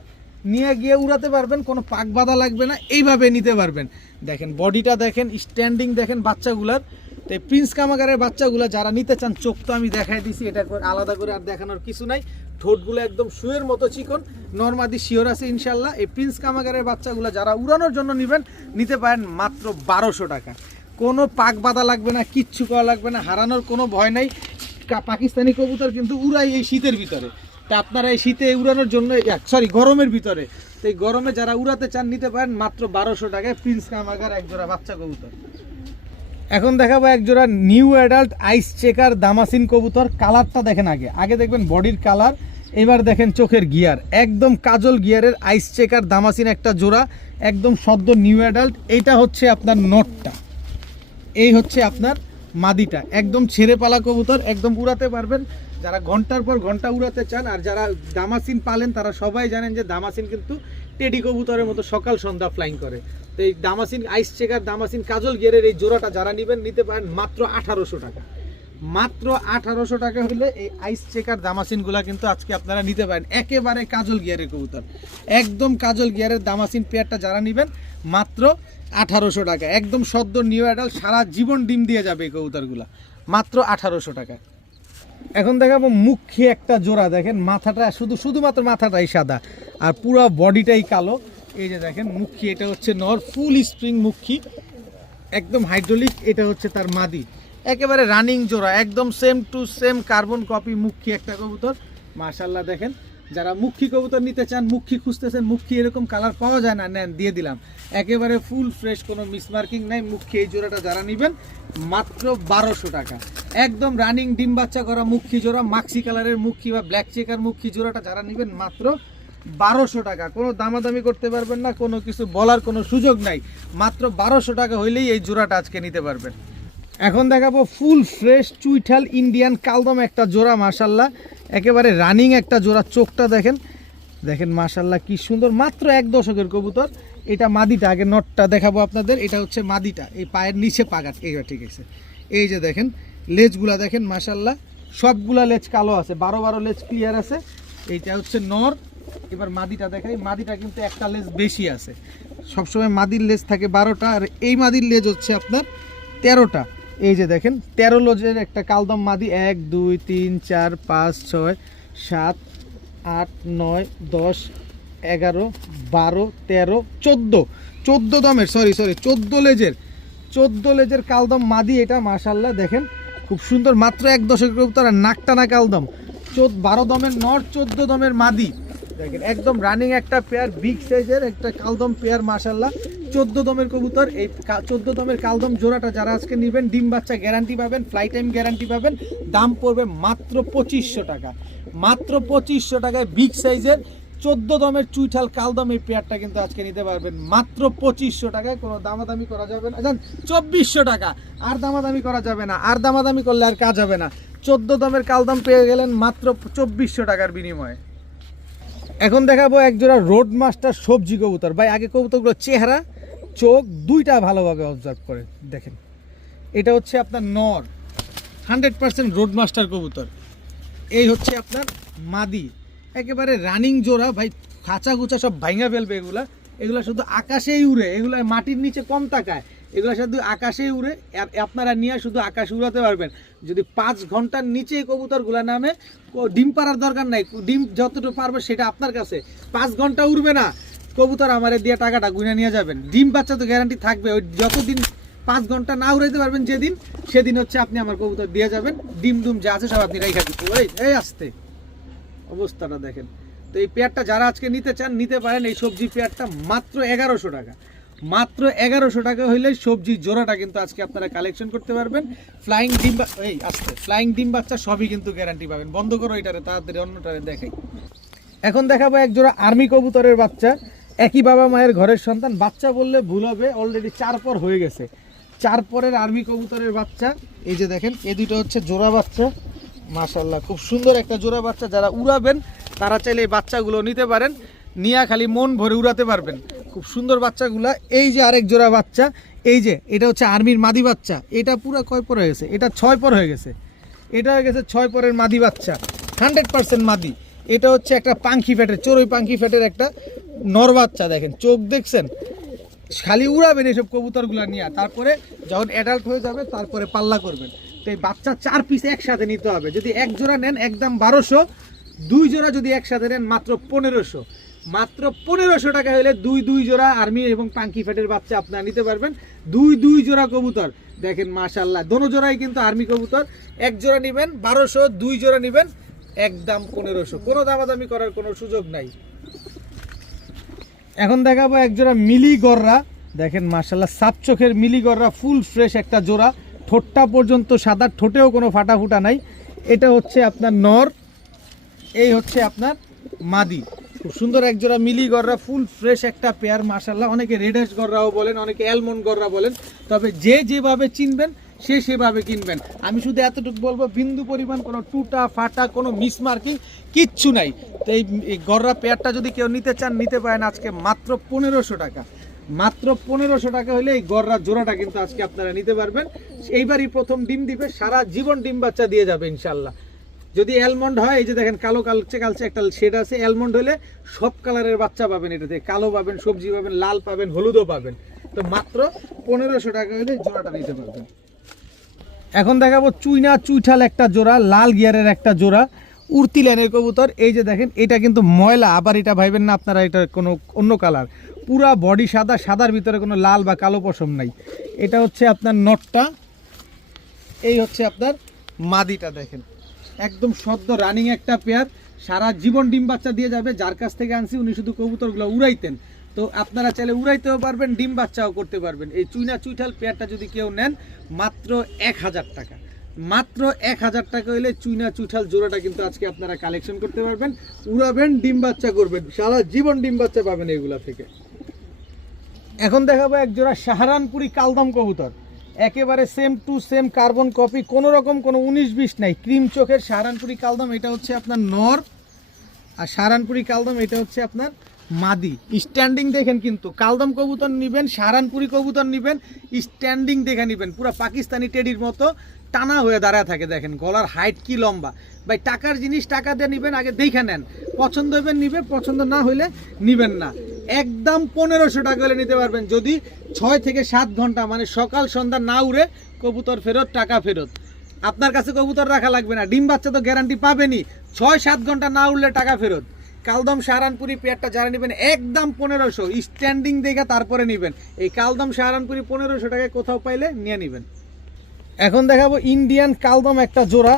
নিয়ে গিয়ে উড়াতে পারবেন, কোনো পাক বাঁধা লাগবে না, এইভাবে নিতে পারবেন। দেখেন বডিটা দেখেন, স্ট্যান্ডিং দেখেন বাচ্চাগুলার। তো এই প্রিন্স কামারগারের বাচ্চাগুলো যারা নিতে চান, চোখ তো আমি দেখাই দিছি, এটা আলাদা করে আর দেখানোর কিছু নাই। ঠোঁটগুলো একদম শুয়ের মতো চিকন, নরমাদি শিওর আছে ইনশাল্লাহ। এই প্রিন্স কামারগারের বাচ্চাগুলো যারা উড়ানোর জন্য নেবেন নিতে পারেন মাত্র 1200 টাকা। কোনো পাক বাঁধা লাগবে না, কিচ্ছু করা লাগবে না, হারানোর কোনো ভয় নাই। পাকিস্তানি কবুতর কিন্তু উড়াই এই শীতের ভিতরে, তা আপনারা এই শীতে উড়ানোর জন্য, গরমের ভিতরে, তো এই গরমে যারা উড়াতে চান নিতে পারেন মাত্র 1200 টাকায় প্রিন্স কামারগার এক জোড়া বাচ্চা কবুতর। এখন দেখাবো এক জোড়া নিউ অ্যাডাল্ট আইস চেকার দামাসিন কবুতর। কালারটা দেখেন, আগে দেখবেন বডির কালার, এবার দেখেন চোখের গিয়ার, একদম কাজল গিয়ারের আইস চেকার দামাসিন একটা জোড়া, একদম সদ্য নিউ অ্যাডাল্ট। এইটা হচ্ছে আপনার নটটা, এই হচ্ছে আপনার মাদিটা, একদম ছেড়ে পালা কবুতর, একদম উড়াতে পারবেন। যারা ঘন্টার পর ঘন্টা উড়াতে চান, আর যারা দামাসিন পালেন তারা সবাই জানেন যে দামাসিন কিন্তু টেডি কবুতরের মতো সকাল সন্ধ্যা ফ্লাইং করে। তো তো এই দামাসিন আইস চেকার দামাসিন কাজল গিয়ারের এই জোড়াটা যারা নেবেন নিতে পারেন মাত্র 1800 টাকা। মাত্র 1800 টাকা হলে এই আইস চেকার দামাসিনগুলা কিন্তু আজকে আপনারা নিতে পারেন, একেবারে কাজল গিয়ারের কবুতর, একদম কাজল গিয়ারের দামাসিন পেয়ারটা যারা নেবেন মাত্র 1800 টাকা, একদম সদ্য নিউ অ্যাডাল, সারা জীবন ডিম দিয়ে যাবে এই কবুতরগুলা, মাত্র 1800 টাকা। এখন দেখাবো মুখী একটা জোড়া, দেখেন মাথাটা শুধুমাত্র মাথাটাই সাদা আর পুরো বডিটাই কালো। এই যে দেখেন মুখী, এটা হচ্ছে নর, ফুল স্প্রিং মুখী, একদম হাইড্রোলিক, এটা হচ্ছে তার মাদি, একেবারে রানিং জোড়া, একদম same to same carbon copy মুখী একটা কবুতর। মাশাআল্লাহ দেখেন, যারা মুখী কবুতর নিতে চান, মুখী খুঁজতেছেন, মুখী এরকম কালার পাওয়া যায় না, নেন দিয়ে দিলাম, একেবারে ফুল ফ্রেশ, কোনো মিসমার্কিং নাই মুখী। এই জোড়াটা যারা নেবেন মাত্র 1200 টাকা, একদম রানিং ডিম বাচ্চা করা মুখী জোড়া, মাক্সি কালারের মুখী বা ব্ল্যাক চেকার মুখী জোড়াটা যারা নেবেন মাত্র 1200 টাকা। কোনো দামাদামি করতে পারবেন না, কোনো কিছু বলার কোনো সুযোগ নাই, মাত্র 1200 টাকা হইলেই এই জোড়াটা আজকে নিতে পারবেন। এখন দেখাবো ফুল ফ্রেশ চুইঠাল ইন্ডিয়ান কালদম একটা জোড়া, মাশাল্লাহ একেবারে রানিং একটা জোড়া, চোখটা দেখেন, দেখেন মাশাল্লাহ কি সুন্দর, মাত্র 1 দশকের কবুতর। এটা মাদিটা, আগে নটটা দেখাবো আপনাদের, এটা হচ্ছে মাদিটা, এই পায়ের নিচে পাগাট, এইবার ঠিক আছে। এই যে দেখেন লেজগুলা দেখেন মাশাল্লাহ, সবগুলা লেজ কালো আছে, 12 লেজ ক্লিয়ার আছে। এইটা হচ্ছে নর। এবার মাদিটা দেখাই, মাদিটা কিন্তু একটা লেজ বেশি আছে, সবসময় মাদির লেজ থাকে 12টা, আর এই মাদির লেজ হচ্ছে আপনার 13টা। এই যে দেখেন 13 লেজের একটা কালদম মাদি, 1 2 3 4 5 6 7 8 9 10 11 12 13 14 দমের, সরি 14 লেজের কালদম মাদি এটা, মাশাল্লাহ দেখেন খুব সুন্দর, মাত্র 1 দশকের কবুতর, আর নাকটানা কালদম, 12 দমের নর, 14 দমের মাদি, দেখেন একদম রানিং একটা পেয়ার, বিগ সাইজের একটা কালদম পেয়ার, মাশাল্লাহ 14 দমের কবুতর। এই 14 দমের কালদম জোড়াটা যারা আজকে নেবেন ডিম বাচ্চা গ্যারান্টি পাবেন, ফ্লাই টাইম গ্যারান্টি পাবেন, দাম পড়বে মাত্র 2500 টাকা, মাত্র 2500 টাকায় বিগ সাইজের 14 দমের চুইঠাল কালদম এই পেয়ারটা কিন্তু আজকে নিতে পারবেন মাত্র 2500 টাকায়, কোনো দামাদামি করা যাবে না, জান 2400 টাকা, আর দামাদামি করা যাবে না, আর দামাদামি করলে আর কাজ হবে না, 14 দমের কালদম পেয়ে গেলেন মাত্র 2400 টাকার বিনিময়ে। এখন দেখাবো এক জোড়া রোড মাস্টার সবজি কবুতর, ভাই আগে কবুতরগুলো চেহারা চোখ দুইটা ভালোভাবে অবজার্ভ করে দেখেন, এটা হচ্ছে আপনার নর, 100% রোড মাস্টার কবুতর, এই হচ্ছে আপনার মাদি, একেবারে রানিং জোড়া, ভাই খাঁচা গুচা সব ভাঙা ফেলবে, এগুলা শুধু আকাশেই উড়ে, এগুলা মাটির নিচে কম তাকায়, এগুলো শুধু আকাশেই উড়ে, আর আপনারা নিয়ে শুধু আকাশে উড়াতে পারবেন। যদি 5 ঘন্টার নিচে কবুতরগুলা নামে, ডিম পাড়ার দরকার নাই, ডিম যতটুকু পারবে সেটা আপনার কাছে, 5 ঘন্টা উড়বে না কবুতর, আমারে দিয়ে টাকাটা গুনে নিয়ে যাবেন, ডিম বাচ্চা তো গ্যারান্টি থাকবে, ওই যতদিন 5 ঘন্টা না উড়াইতে পারবেন যেদিন, সেদিন হচ্ছে আপনি আমার কবুতর দিয়ে যাবেন, ডিম ডুম যা আছে সব আপনি রেখে দিতে। এই আসতে অবস্থাটা দেখেন। তো এই পেয়ারটা যারা আজকে নিতে চান নিতে পারেন, এই সবজি পেয়ারটা মাত্র 1100 টাকা, মাত্র 1100 টাকা হইলে সবজি জোড়াটা কিন্তু আজকে আপনারা কালেকশন করতে পারবেন। ফ্লাইং ডিম, এই আসতে ফ্লাইং ডিম বাচ্চা সবই কিন্তু গ্যারান্টি পাবেন। বন্ধ করো এটারে, তাড়াতাড়ি অন্যটারে দেখাই। এখন দেখাবো এক জোড়া আর্মি কবুতরের বাচ্চা, একই বাবা মায়ের ঘরের সন্তান, বাচ্চা বললে ভুল হবে, অলরেডি 4 পর হয়ে গেছে, 4 পরের আর্মি কবুতরের বাচ্চা। এই যে দেখেন এই দুটো হচ্ছে জোড়া বাচ্চা, মাশাল্লাহ খুব সুন্দর একটা জোড়া বাচ্চা, যারা উড়াবেন তারা চাইলে এই বাচ্চাগুলো নিতে পারেন, নিয়ে খালি মন ভরে উড়াতে পারবেন, খুব সুন্দর বাচ্চাগুলা। এই যে আরেক জোড়া বাচ্চা, এই যে এটা হচ্ছে আর্মির মাদি বাচ্চা, এটা পুরো কয় পর হয়ে গেছে, এটা 6 পর হয়ে গেছে, এটা হয়ে গেছে 6 পরের মাদি বাচ্চা, 100% মাদি। এটা হচ্ছে একটা পাঙ্খি ফ্যাটের, চড়ুই পাঙ্খি ফ্যাটের একটা নর বাচ্চা, দেখেন চোখ দেখছেন, খালি উড়াবেন এইসব কবুতরগুলো নিয়ে, তারপরে যখন অ্যাডাল্ট হয়ে যাবে তারপরে পাল্লা করবেন। তো এই বাচ্চা 4 পিস একসাথে নিতে হবে, যদি 1 জোড়া নেন একদম 1200, 2 জোড়া যদি একসাথে নেন মাত্র 1500, মাত্র 1500 টাকা হলে 2 জোড়া আর্মি এবং পাঙ্কি ফ্যাটের বাচ্চা আপনারা নিতে পারবেন। 2 জোড়া কবুতর দেখেন মাশাআল্লাহ, দোনো জোড়াই কিন্তু আর্মি কবুতর। 1 জোড়া নেবেন 1200, 2 জোড়া নেবেন একদম 1500, কোনো দামাদামি করার কোনো সুযোগ নাই। এখন দেখাবো এক জোড়া মিলি গররা, দেখেন মাশাআল্লাহ সাপ চোখের মিলি গররা, ফুল ফ্রেশ একটা জোড়া, ঠোঁটটা পর্যন্ত সাদা, ঠোঁটেও কোনো ফাটা ফুটা নাই। এটা হচ্ছে আপনার নর, এই হচ্ছে আপনার মাদি, খুব সুন্দর এক জোড়া মিলি গররা, ফুল ফ্রেশ একটা পেয়ার মাশাআল্লাহ। অনেকে রেডেস গররাও বলেন, অনেকে অ্যালমন্ড গররা বলেন, তবে যে যেভাবে চিনবেন সে সেভাবে কিনবেন। আমি শুধু এতটুকু বলবো, বিন্দু পরিমাণ কোনো টুটা ফাটা কোনো মিসমার্কিং কিচ্ছু নাই। তো এই গররা পেয়ারটা যদি কেউ নিতে চান নিতে পারেন আজকে মাত্র 1500 টাকা, মাত্র 1500 টাকা হলে এই গররার জোড়াটা কিন্তু আজকে আপনারা নিতে পারবেন। এইবারই প্রথম ডিম দিবে, সারা জীবন ডিম বাচ্চা দিয়ে যাবে ইনশাল্লাহ। যদি অ্যালমন্ড হয়, এই যে দেখেন কালো কালচে কালচে একটা শেড আছে, অ্যালমন্ড হলে সব কালারের বাচ্চা পাবেন এটাতে, কালো পাবেন, সবজি পাবেন, লাল পাবেন, হলুদও পাবেন। তো মাত্র 1500 টাকা হলে জোড়াটা নিতে পারবেন। এখন দেখাবো চুইনা চুইঠাল একটা জোড়া, লাল গিয়ারের একটা জোড়া, উড়তি লাইনের কবুতর। এই যে দেখেন এটা কিন্তু ময়লা, আবার এটা ভাইবেন না আপনারা এটা কোনো অন্য কালার, পুরা বডি সাদা, সাদার ভিতরে কোনো লাল বা কালো পশম নাই। এটা হচ্ছে আপনার নটটা, এই হচ্ছে আপনার মাদিটা। দেখেন একদম সদ্য রানিং একটা পেয়ার, সারা জীবন ডিম বাচ্চা দিয়ে যাবে। যার কাছ থেকে আনছি উনি শুধু কবুতরগুলো উড়াইতেন, তো আপনারা চাইলে উড়াইতেও পারবেন, ডিম বাচ্চাও করতে পারবেন। এই চুইনা চুইঠাল পেয়ারটা যদি কেউ নেন মাত্র 1000 টাকা, মাত্র 1000 টাকা হইলে চুইনা চুইঠাল জোড়াটা কিন্তু আজকে আপনারা কালেকশন করতে পারবেন, উড়াবেন, ডিম বাচ্চা করবেন, সারা জীবন ডিম বাচ্চা পাবেন এইগুলা থেকে। এখন দেখাবো এক জোড়া সাহারানপুরি কালদম কবুতর, একেবারে same to same carbon copy, কোনো রকম কোনো 19-20 নাই, ক্রিম চোখের সাহারানপুরি কালদম। এটা হচ্ছে আপনার নর, আর সাহারানপুরি কালদম এটা হচ্ছে আপনার মাদি। স্ট্যান্ডিং দেখেন, কিন্তু কালদম কবুতর নেবেন, সাহারানপুরি কবুতর নেবেন, স্ট্যান্ডিং দেখে নেবেন, পুরো পাকিস্তানি টেডির মতো টানা হয়ে দাঁড়ায় থাকে। দেখেন গলার হাইট কি লম্বা। ভাই টাকার জিনিস টাকা দিয়ে নেবেন, আগে দেখে নেন, পছন্দ হইবেন নিবে, পছন্দ না হইলে নিবেন না। একদম 1500 টাকা হলে নিতে পারবেন, যদি 6 থেকে 7 ঘন্টা মানে সকাল সন্ধ্যা না উড়ে কবুতর ফেরত, টাকা ফেরত। আপনার কাছে কবুতর রাখা লাগবে না, ডিম বাচ্চা তো গ্যারান্টি পাবেনই, 6-7 ঘন্টা না উড়লে টাকা ফেরত। কালদম সাহারানপুরি পেয়ারটা যারা নেবেন একদম 1500, স্ট্যান্ডিং দেখে তারপরে নেবেন। এই কালদম সাহারানপুরি 1500 টাকায় কোথাও পাইলে নিয়ে নেবেন। এখন দেখাবো ইন্ডিয়ান কালদম একটা জোড়া।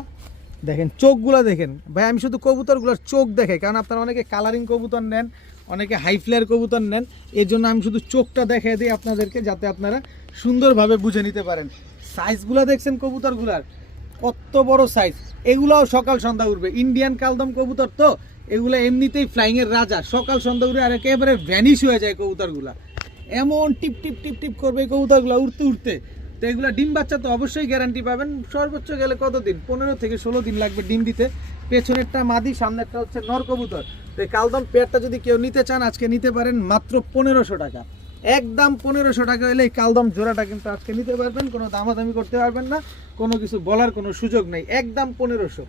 দেখেন চোখগুলো দেখেন ভাই, আমি শুধু কবুতরগুলোর চোখ দেখে, কারণ আপনারা অনেকে কালারিং কবুতর নেন, অনেকে হাই ফ্লেয়ার কবুতর নেন, এর জন্য আমি শুধু চোখটা দেখিয়ে দিই আপনাদেরকে, যাতে আপনারা সুন্দরভাবে বুঝে নিতে পারেন। সাইজগুলো দেখছেন কবুতরগুলার কত বড় সাইজ, এগুলাও সকাল সন্ধ্যা উঠবে। ইন্ডিয়ান কালদম কবুতর তো এগুলো এমনিতেই ফ্লাইংয়ের রাজা, সকাল সন্ধ্যা উঠে আর একেবারে ভ্যানিশ হয়ে যায় কবুতরগুলা, এমন টিপ টিপ টিপ টিপ করবে কবুতরগুলো উঠতে উঠতে। তো এগুলো ডিম বাচ্চা তো অবশ্যই গ্যারান্টি পাবেন, সর্বোচ্চ গেলে কতদিন, 15 থেকে 16 দিন লাগবে ডিম দিতে। পেছনেরটা মাদি, সামনেরটা হচ্ছে নর কবুতর। তো এই কালদম পেয়ারটা যদি কেউ নিতে চান আজকে নিতে পারেন মাত্র 1500 টাকা, একদম 1500 টাকা হলে এই কালদম জোড়াটা কিন্তু আজকে নিতে পারবেন, কোনো দামাদামি করতে পারবেন না, কোনো কিছু বলার কোনো সুযোগ নেই, একদম 1500।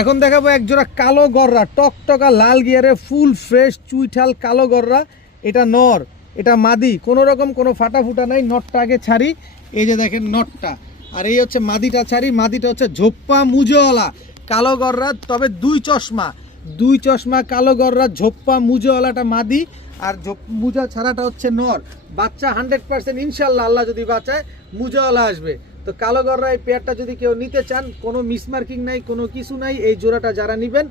এখন দেখাবো এক জোড়া কালো গররা, টকটকা লাল গিয়ারে ফুল ফ্রেশ চুইঠাল কালো গররা। এটা নর, এটা মাদি, কোনো রকম কোনো ফাটা ফুটা নাই। নটটা আগে ছাড়ি, এই যে দেখেন নটটা, আর এই হচ্ছে মাদিটা ছাড়ি। মাদিটা হচ্ছে ঝোপ্পা মুজোওয়ালা কালো গররা, তবে দুই চশমা কালো গররা, ঝোপ্পা মুজোওয়ালাটা মাদি, আর মুজা ছাড়াটা হচ্ছে নর। বাচ্চা 100% ইনশাল্লাহ, আল্লাহ যদি বাঁচায় মুজোওয়ালা আসবে। তো কালো গররা এই পেয়ারটা যদি কেউ নিতে চান, কোনো মিসমার্কিং নাই, কোনো কিছু নাই, এই জোড়াটা যারা নেবেন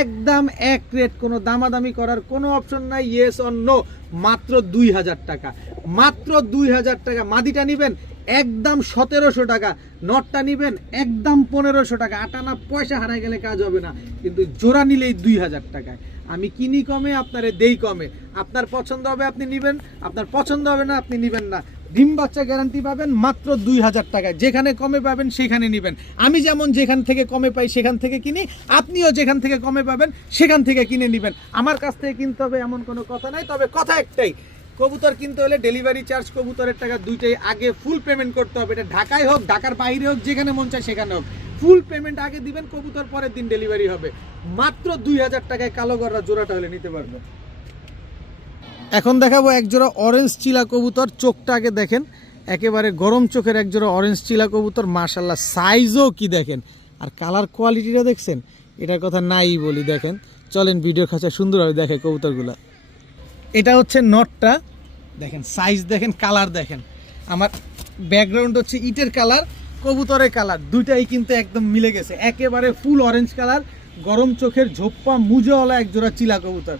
একদম এক রেট, কোনো দামাদামি করার কোনো অপশন নাই, ইয়েস অর নো, মাত্র 2000 টাকা, মাত্র 2000 টাকা। মাদিটা নেবেন একদম 1700 টাকা, নটটা নেবেন একদম 1500 টাকা। আটানা পয়সা হারাই গেলে কাজ হবে না, কিন্তু জোড়া নিলেই 2000 টাকায়। আমি কিনি কমে, আপনারে দেই কমে, আপনার পছন্দ হবে আপনি নেবেন, আপনার পছন্দ হবে না আপনি নেবেন না। ডিম বাচ্চা গ্যারান্টি পাবেন মাত্র 2000 টাকায়, যেখানে কমে পাবেন সেখানে নেবেন। আমি যেমন যেখান থেকে কমে পাই সেখান থেকে কিনি, আপনিও যেখান থেকে কমে পাবেন সেখান থেকে কিনে নেবেন। আমার কাছ থেকে কিনতে হবে এমন কোনো কথা নাই, তবে কথা একটাই, কবুতর কিনতে হলে ডেলিভারি চার্জ, কবুতরের টাকা দুইটাই আগে ফুল পেমেন্ট করতে হবে। এটা ঢাকায় হোক, ঢাকার বাইরে হোক, যেখানে মন চায় সেখানে হোক, ফুল পেমেন্ট আগে দিবেন, কবুতর পরের দিন ডেলিভারি হবে। মাত্র 2000 টাকায় কালো গররা জোড়াটা হলে নিতে পারবেন। এখন দেখাবো এক জোড়া অরেঞ্জ চিলা কবুতর, চোখটা আগে দেখেন, একেবারে গরম চোখের এক জোড়া অরেঞ্জ চিলা কবুতর, মাশাল্লাহ সাইজও কি দেখেন, আর কালার কোয়ালিটিটা দেখছেন, এটার কথা নাই বলি। দেখেন চলেন ভিডিও খাঁচা সুন্দরভাবে দেখে কবুতরগুলা। এটা হচ্ছে নটটা, দেখেন সাইজ দেখেন, কালার দেখেন, আমার ব্যাকগ্রাউন্ড হচ্ছে ইটের কালার, কবুতরের কালার, দুইটাই কিন্তু একদম মিলে গেছে, একেবারে ফুল অরেঞ্জ কালার, গরম চোখের ঝোপ্পা মুজোওয়ালা এক জোড়া চিলা কবুতর,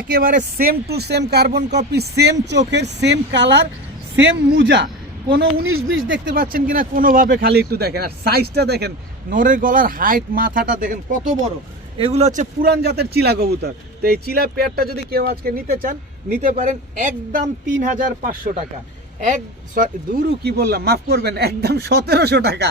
একেবারে same to same carbon copy, same চোখের, সেম কালার, সেম মুজা, কোনো 19-20 দেখতে পাচ্ছেন কিনা কোনোভাবে, খালি একটু দেখেন। আর সাইজটা দেখেন, নরের গলার হাইট, মাথাটা দেখেন কত বড়। এগুলো হচ্ছে পুরান জাতের চিলা কবুতর। তো এই চিলা পেয়ারটা যদি কেউ আজকে নিতে চান নিতে পারেন একদম 3500 টাকা, কি বললাম, মাফ করবেন, একদম 1700 টাকা।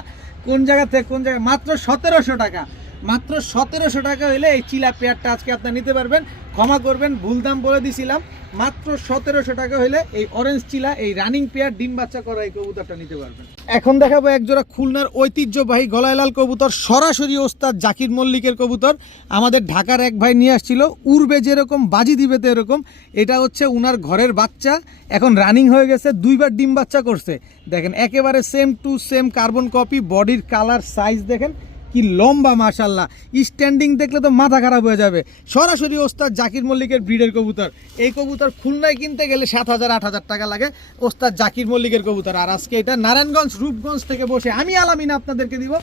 কোন জায়গা থেকে কোন জায়গায়, মাত্র 1700 টাকা, মাত্র 1700 টাকা হলে এই চিলা পেয়ারটা আজকে আপনারা নিতে পারবেন। ক্ষমা করবেন, ভুল দাম বলে দিছিলাম। মাত্র 1700 টাকা হলে এই অরেঞ্জ চিলা, এই রানিং পেয়ার ডিম বাচ্চা করা এই কবুতরটা নিতে পারবেন। এখন দেখাবো একজোড়া খুলনার ঐতিহ্যবাহী গলায় লাল কবুতর, সরাসরি ওস্তাদ জাকির মল্লিকের কবুতর। আমাদের ঢাকার এক ভাই নিয়ে আসছিল, উড়বে যেরকম বাজি দিবে তো এরকম। এটা হচ্ছে উনার ঘরের বাচ্চা, এখন রানিং হয়ে গেছে, 2বার ডিম বাচ্চা করছে। দেখেন একেবারে same to same carbon copy, বডির কালার সাইজ দেখেন কি লম্বা, মাশাল্লাহ। স্ট্যান্ডিং দেখলে তো মাথা খারাপ হয়ে যাবে। সরাসরি ওস্তাদ জাকির মল্লিকের ব্রিডের কবুতর। এই কবুতর খুলনায় কিনতে গেলে 7,000-8,000 টাকা লাগে, ওস্তাদ জাকির মল্লিকের কবুতর। আর আজকে এটা নারায়ণগঞ্জ রূপগঞ্জ থেকে বসে আমি আলামিন আপনাদেরকে দিব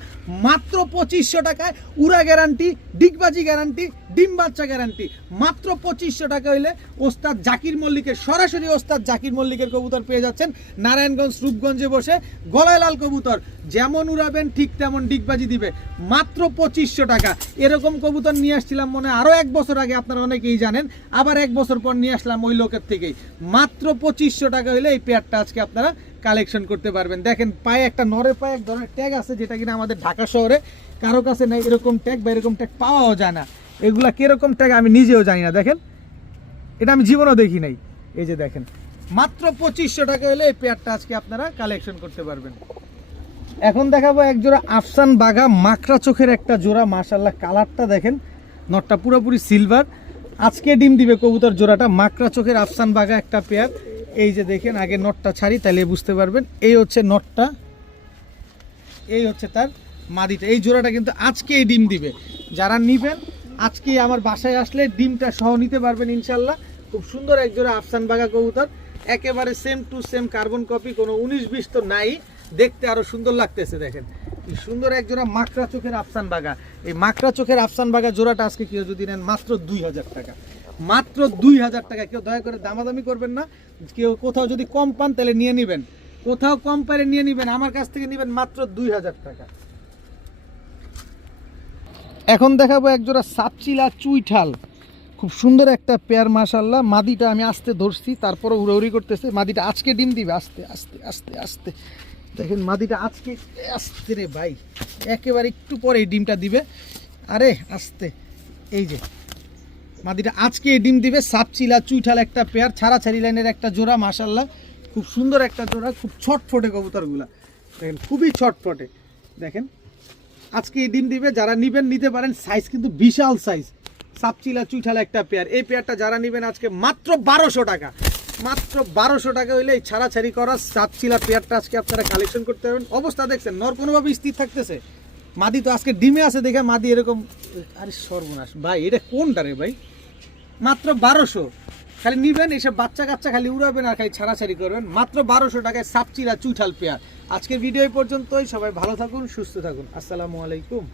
মাত্র 2500 টাকায়। উড়া গ্যারান্টি, ডিগবাজি গ্যারান্টি, ডিম বাচ্চা গ্যারান্টি। মাত্র 2500 টাকা হইলে ওস্তাদ জাকির মল্লিকের, সরাসরি ওস্তাদ জাকির মল্লিকের কবুতর পেয়ে যাচ্ছেন নারায়ণগঞ্জ রূপগঞ্জে বসে। গলায় লাল কবুতর, যেমন উড়াবেন ঠিক তেমন ডিগবাজি দিবে। মাত্র 2500 টাকা। এরকম কবুতর নিয়ে আসছিলাম মনে আরো 1 বছর আগে, আপনারা অনেকেই জানেন। আবার 1 বছর পর নিয়ে আসলাম ওই লোকের থেকেই। মাত্র 2500 টাকা হলে এই পেয়ারটা আজকে আপনারা কালেকশন করতে পারবেন। দেখেন পায়ে একটা নরের পায়ে এক ধরনের ট্যাগ আছে, যেটা কিনা আমাদের ঢাকা শহরে কারো কাছে নাই। এরকম ট্যাগ বা এরকম ট্যাগ পাওয়াও যায় না। এগুলা কিরকম ট্যাগ আমি নিজেও জানি না। দেখেন এটা আমি জীবনেও দেখি নাই। এই যে দেখেন মাত্র 2500 টাকা হলে এই পেয়ারটা আজকে আপনারা কালেকশন করতে পারবেন। এখন দেখাবো একজোড়া আফসান বাঘা মাকড়া চোখের একটা জোড়া, মাশাল্লাহ। কালারটা দেখেন, নটটা পুরোপুরি সিলভার। আজকে ডিম দিবে কবুতর জোড়াটা। মাকড়া চোখের আফসান বাঘা একটা পেয়ার। এই যে দেখেন, আগে নটটা ছাড়ি তাহলে বুঝতে পারবেন। এই হচ্ছে নটটা, এই হচ্ছে তার মাদিটা। এই জোড়াটা কিন্তু আজকেই ডিম দিবে। যারা নিবেন আজকে আমার বাসায় আসলে ডিমটা সহ নিতে পারবেন ইনশাল্লাহ। খুব সুন্দর একজোড়া আফসান বাঘা কবুতর, একেবারে same to same carbon copy, কোনো 19-20 তো নাই। দেখতে আরো সুন্দর লাগতেছে। দেখেন কি সুন্দর এক জোড়া মাকড়া চোখের আফসান বাঘা। এই মাকড়া চোখের আফসান বাঘা জোড়াটা আজকে কেউ যদি নেন মাত্র 2000 টাকা। মাত্র 2000 টাকা। কেউ দয়া করে দামাদামি করবেন না। কেউ কোথাও যদি কম পান তাহলে নিয়ে নেবেন, কোথাও কম পারে নিয়ে নেবেন, আমার কাছ থেকে নেবেন মাত্র 2000 টাকা। এখন দেখাবো একজোড়া সাপচিলা চুইঠাল, খুব সুন্দর একটা পেয়ার, মাশাল্লাহ। মাদিটা আমি আস্তে ধরছি, তারপরে উড়াউড়ি করতেছে। মাদিটা আজকে ডিম দিবে, আস্তে আস্তে আস্তে আস্তে। দেখেন মাদিটা আজকে আস্তে রে ভাই, একেবারে একটু পরে এই ডিমটা দিবে। আরে আস্তে, এই যে মাদিটা আজকে এই ডিম দিবে। সাপচিলা চুইঠাল একটা পেয়ার, ছাড়াছাড়ি লাইনের একটা জোড়া, মাশাল্লাহ। খুব সুন্দর একটা জোড়া, খুব ছটফটে কবুতরগুলা। দেখেন খুবই ছটফটে। দেখেন আজকে এই ডিম দিবে। যারা নিবেন নিতে পারেন, সাইজ কিন্তু বিশাল সাইজ। সাপচিলা চুইঠাল একটা পেয়ার। এই পেয়ারটা যারা নেবেন আজকে মাত্র 1200 টাকা। মাত্র 1200 টাকা হইলে এই ছাড়াছাড়ি করা সাপচিলা পেয়ারটা আজকে আপনারা কালেকশন করতে পারবেন। অবস্থা দেখছেন, নর কোনোভাবে স্থির থাকতেছে। মাদি তো আজকে ডিমে আছে দেখে মাদি এরকম। আরে সর্বনাশ ভাই, এটা কোনটা রে ভাই? মাত্র 1200। খালি নিবেন, এসব বাচ্চা কাচ্চা খালি উড়াবেন আর খালি ছাড়াছাড়ি করবেন। মাত্র 1200 টাকায় সাপচিলা চুইঠাল পেয়ার। আজকের ভিডিও এই পর্যন্তই। সবাই ভালো থাকুন, সুস্থ থাকুন। আসসালামু আলাইকুম।